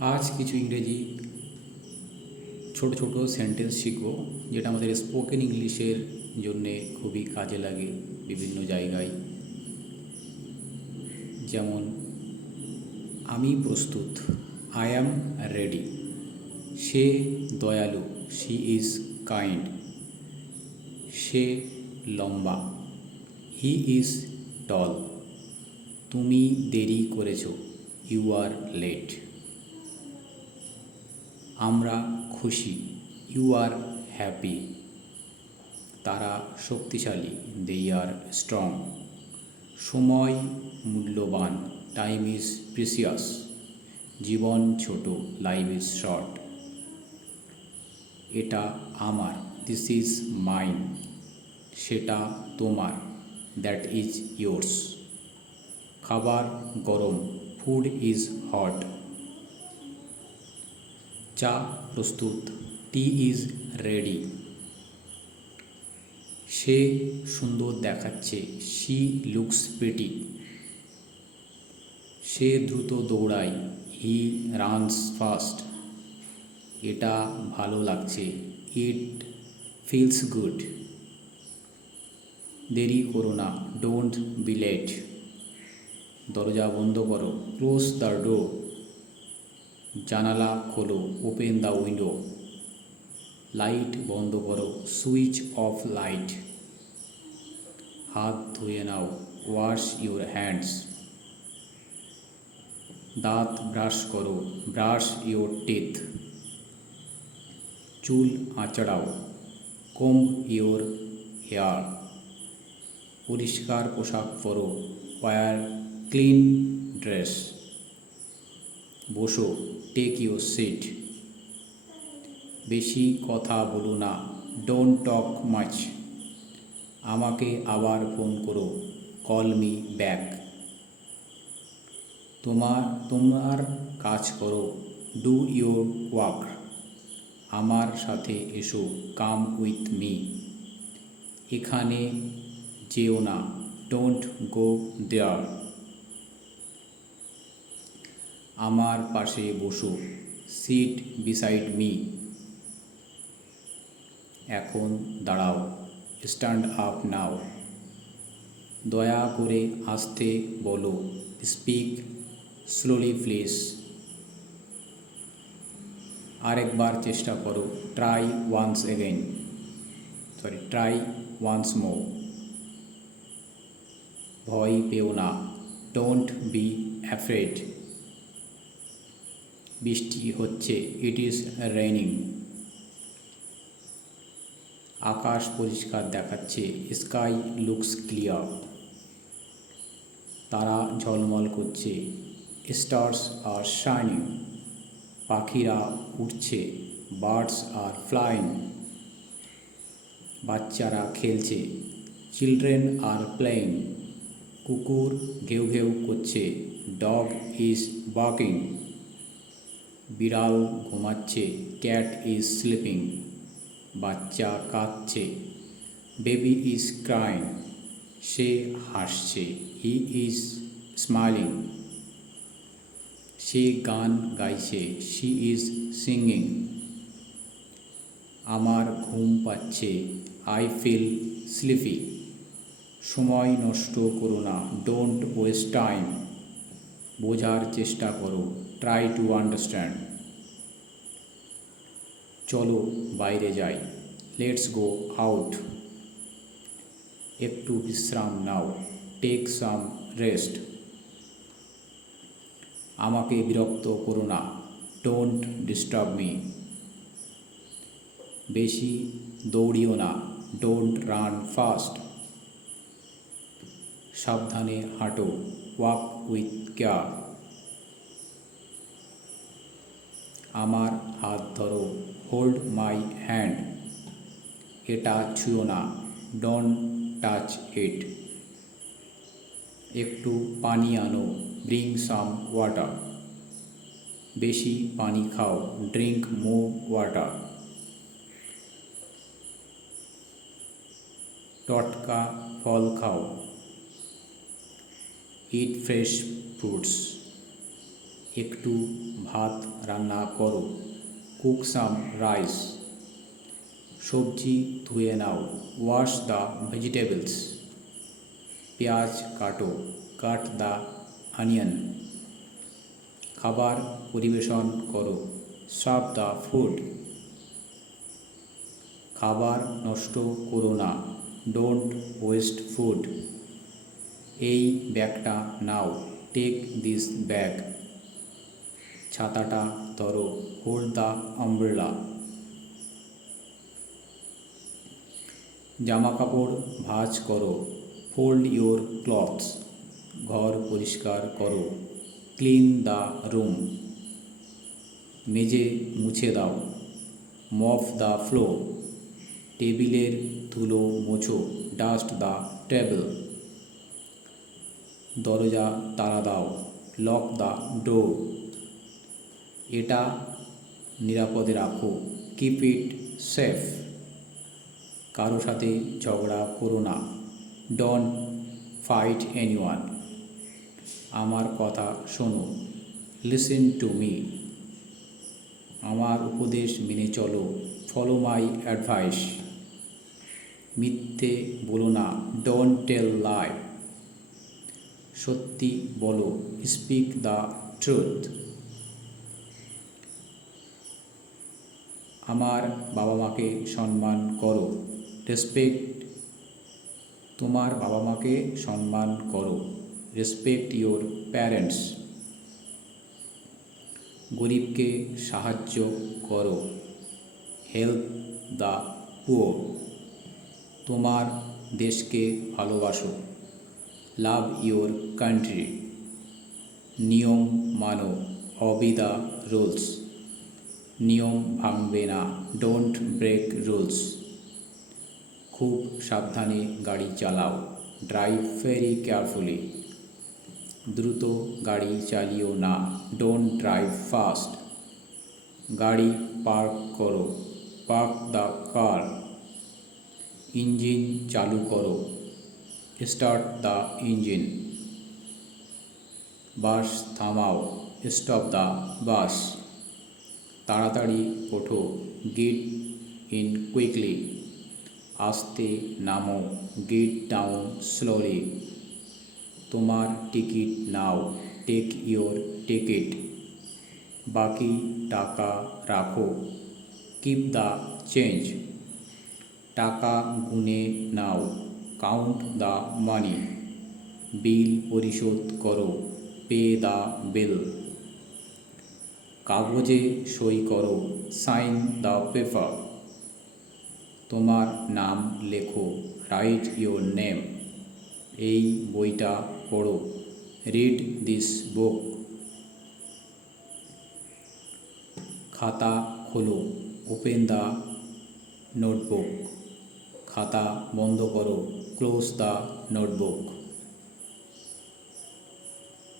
আজ কিছু ইংরেজি ছোট ছোট সেন্টেন্স শিখব, যেটা আমাদের স্পোকেন ইংলিশের জন্যে খুবই কাজে লাগে বিভিন্ন জায়গায়। যেমন আমি প্রস্তুত, আই অ্যাম রেডি। সে দয়ালু, শি ইজ কাইন্ড। সে লম্বা, হি ইজ টল। তুমি দেরি করেছ, ইউ আর লেট। আমরা খুশি, ইউ আর হ্যাপি। তারা শক্তিশালী, দে আর স্ট্রং। সময় মূল্যবান, টাইম ইজ প্রিসিয়াস। জীবন ছোট, লাইফ ইজ শর্ট। এটা আমার, দিস ইজ মাইন। সেটা তোমার, দ্যাট ইজ ইয়োর্স। খাবার গরম, ফুড ইজ হট। চা প্রস্তুত, টি ইজ রেডি। সে সুন্দর দেখাচ্ছে, শি লুকস প্রিটি। সে দ্রুত দৌড়ায়, হি রানস ফাস্ট। এটা ভালো লাগছে, ইট ফিলস গুড। দেরি করো না, ডোন্ট বি লেট। দরজা বন্ধ করো, ক্লোজ দ্য ডোর। জানালা খোলো, ওপেন দ্য উইন্ডো। লাইট বন্ধ করো, সুইচ অফ লাইট। হাত ধুয়ে নাও, ওয়াশ ইউর হ্যান্ডস। দাঁত ব্রাশ করো, ব্রাশ ইউর টিথ। চুল আঁচড়াও, কোম্ব ইউর হেয়ার। পরিষ্কার পোশাক পরো, ওয়্যার ক্লিন ড্রেস। বসো, টেক ইউর সিট। বেশি কথা বলো না, ডোন্ট টক মাচ। আমাকে আবার ফোন করো, কল মি ব্যাক। তোমার কাজ করো, ডু ইউর ওয়ার্ক। আমার সাথে এসো, কাম উইথ মি। এখানে যেও না, ডোন্ট গো দেয়ার। আমার পাশে বসো, সিট বিসাইড মি। এখন দাঁড়াও, স্ট্যান্ড আপ নাও। দয়া করে আস্তে বলো, স্পিক স্লোলি প্লিজ। আরেকবার চেষ্টা করো, ট্রাই ওয়ান্স মোর। ভয় পেও না, ডোন্ট বি অ্যাফ্রেড। বৃষ্টি হচ্ছে, ইট ইজ রেইনিং। আকাশ পরিষ্কার দেখাচ্ছে, স্কাই লুকস ক্লিয়ার। তারা ঝলমল করছে, স্টার্স আর শাইনিং। পাখিরা উড়ছে, বার্ডস আর ফ্লাইং। বাচ্চারা খেলছে, চিলড্রেন আর প্লেইং। কুকুর ঘেউ ঘেউ করছে, ডগ ইজ বার্কিং। বিড়াল ঘুমাচ্ছে, ক্যাট ইজ স্লিপিং। বাচ্চা কাঁদছে, বেবি ইজ ক্রাইং। সে হাসছে, হি ইজ স্মাইলিং। সে গান গাইছে, শি ইজ সিঙ্গিং। আমার ঘুম পাচ্ছে, আই ফিল স্লিপি। সময় নষ্ট করো না, ডোন্ট ওয়েস্ট টাইম। বোঝার চেষ্টা করো, ট্রাই টু আন্ডারস্ট্যান্ড। চলো বাইরে যাই, লেটস গো আউট। একটু বিশ্রাম নাও, টেক সাম রেস্ট। আমাকে বিরক্ত করো না, ডোন্ট ডিস্টার্ব মি। বেশি দৌড়িও না, ডোন্ট রান ফাস্ট। সাবধানে হাঁটো, ওয়াক উইথ কেয়ার। আমার হাত ধরো, হোল্ড মাই হ্যান্ড। এটা ছুঁয়ো না, ডোন্ট টাচ ইট। একটু পানি আনো, ব্রিং সাম ওয়াটার। বেশি পানি খাও, ড্রিঙ্ক মোর ওয়াটার। টটকা ফল খাও, ইট ফ্রেশ ফ্রুটস। একটু ভাত রান্না করো, কুক সাম রাইস। সবজি ধুয়ে নাও, ওয়াশ দ্য ভেজিটেবলস। পেঁয়াজ কাটো, কাট দ্য অনিয়ন। খাবার পরিবেশন করো, সার্ভ দ্য ফুড। খাবার নষ্ট করো না, ডোন্ট ওয়েস্ট ফুড। এই ব্যাগটা নাও, টেক দিস ব্যাগ। ছাতাটা ধরো, হোল্ড দ্য আমব্রেলা। জামা কাপড় ভাঁজ করো, ফোল্ড ইয়োর ক্লথস। ঘর পরিষ্কার করো, ক্লিন দ্য রুম। মেঝে মুছে দাও, মপ দ্য ফ্লোর। টেবিলের ধুলো মোছো, ডাস্ট দ্য টেবিল। দরজা তালা দাও, লক দ্য ডোর। এটা নিরাপদে রাখো, কিপ ইট সেফ। কারো সাথে ঝগড়া করো না, ডোন্ট ফাইট এনিওয়ান। আমার কথা শোনো, লিসেন টু মি। আমার উপদেশ মেনে চলো, ফলো মাই অ্যাডভাইস। মিথ্যে বলো না, ডোন্ট টেল লাই। সত্যি বলো, স্পিক দ্য ট্রুথ। আমার বাবা মাকে সম্মান করো, রেসপেক্ট। তোমার বাবা মাকে সম্মান করো, রেসপেক্ট ইয়োর প্যারেন্টস। গরিবকে সাহায্য করো, হেল্প দ্য পুয়ার। তোমার দেশকে ভালোবাসো, লাভ ইয়োর কান্ট্রি। নিয়ম মানো, অবি দ্য রুলস। নিয়ম ভাঙবে না, ডোন্ট ব্রেক রুলস। খুব সাবধানে গাড়ি চালাও, ড্রাইভ ভেরি কেয়ারফুলি। দ্রুত গাড়ি চালিও না, ডোন্ট ড্রাইভ ফাস্ট। গাড়ি পার্ক করো, পার্ক দ্য কার। ইঞ্জিন চালু করো, স্টার্ট দ্য ইঞ্জিন। বাস থামাও, স্টপ দ্য বাস। তাড়াতাড়ি ওঠো, গেট ইন কুইকলি। আস্তে নামো, গেট ডাউন স্লোলি। তোমার টিকিট নাও, টেক ইয়োর টিকিট। বাকি টাকা রাখো, কিপ দ্য চেঞ্জ। টাকা গুনে নাও, কাউন্ট দ্য মানি। বিল পরিশোধ করো, পে দ্য বিল। কাগজে সই করো, সাইন দ্য পেপার। তোমার নাম লেখো, রাইট ইয়োর নেম। এই বইটা পড়ো, রিড দিস বুক। খাতা খোলো, ওপেন দ্য নোটবুক। খাতা বন্ধ করো, ক্লোজ দ্য নোটবুক।